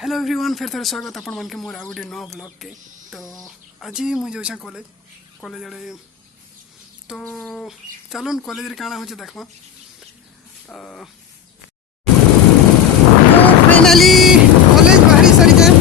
Hello everyone फिर थोड़ा स्वागत आपण मन के मोर आ गोटे नवा ब्लॉग के। तो आज मुझे जाऊँ कॉलेज आड़े। तो चलन कॉलेज रे काना होचे देखमा। तो फाइनली कॉलेज बाहरी सरी जाए।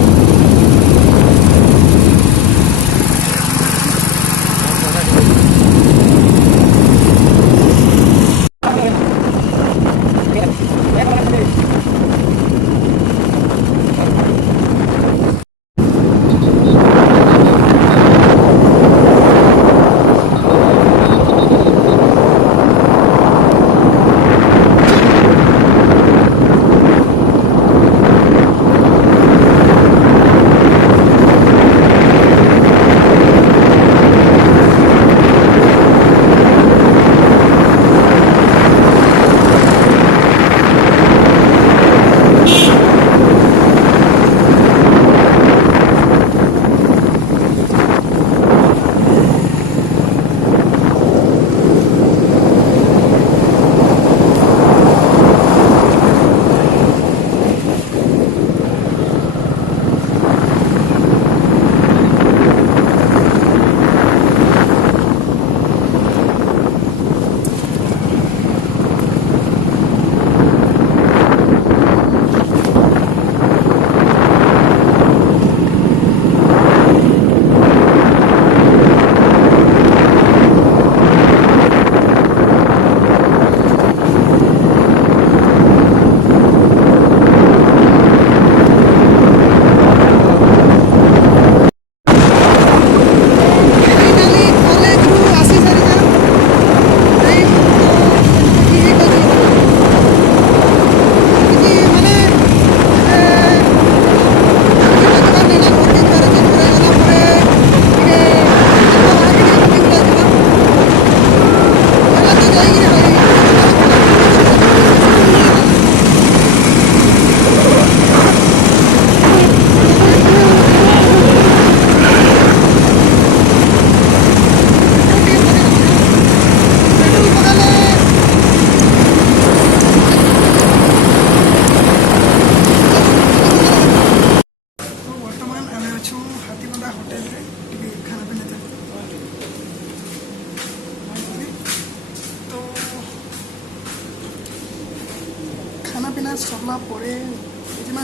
खाना पीना सरला परे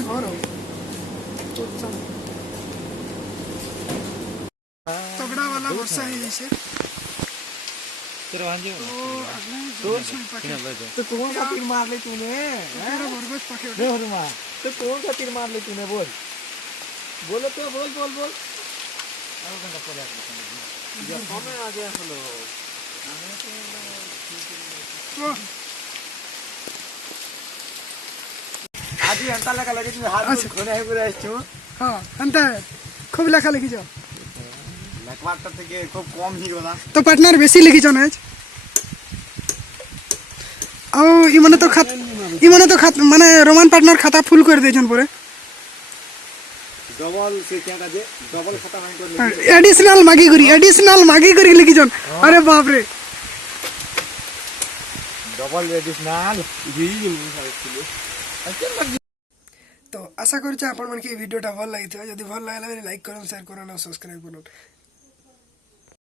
घर तगड़ा वाला वर्षा है जैसे। तो कौन सा तीर मार ले तूने? तो कौन सा तीर मार ले तूने? बोल बोलो तो बोल बोल बोल। आ गया हेलो आदि अंता लगा लगे तुम हाथ में खोने है पूरा इसचो। हां अंता खूब लेखा लिखी जाओ लेखवा तो के खूब कम ही गला तो पार्टनर बेसी लिखी जाओ ना आ ई मने तो माने रोमान पार्टनर खाता फुल कर दे जन परे डबल से क्या का दे डबल खाता नहीं कर एडिशनल मागी करी लिखी जाओ। अरे बाप रे डबल एडिशनल तो आशा करूँ आपण मन के वीडियोटा भल लगी जदि भल लागला लाइक करो शेयर करो सब्सक्राइब करो।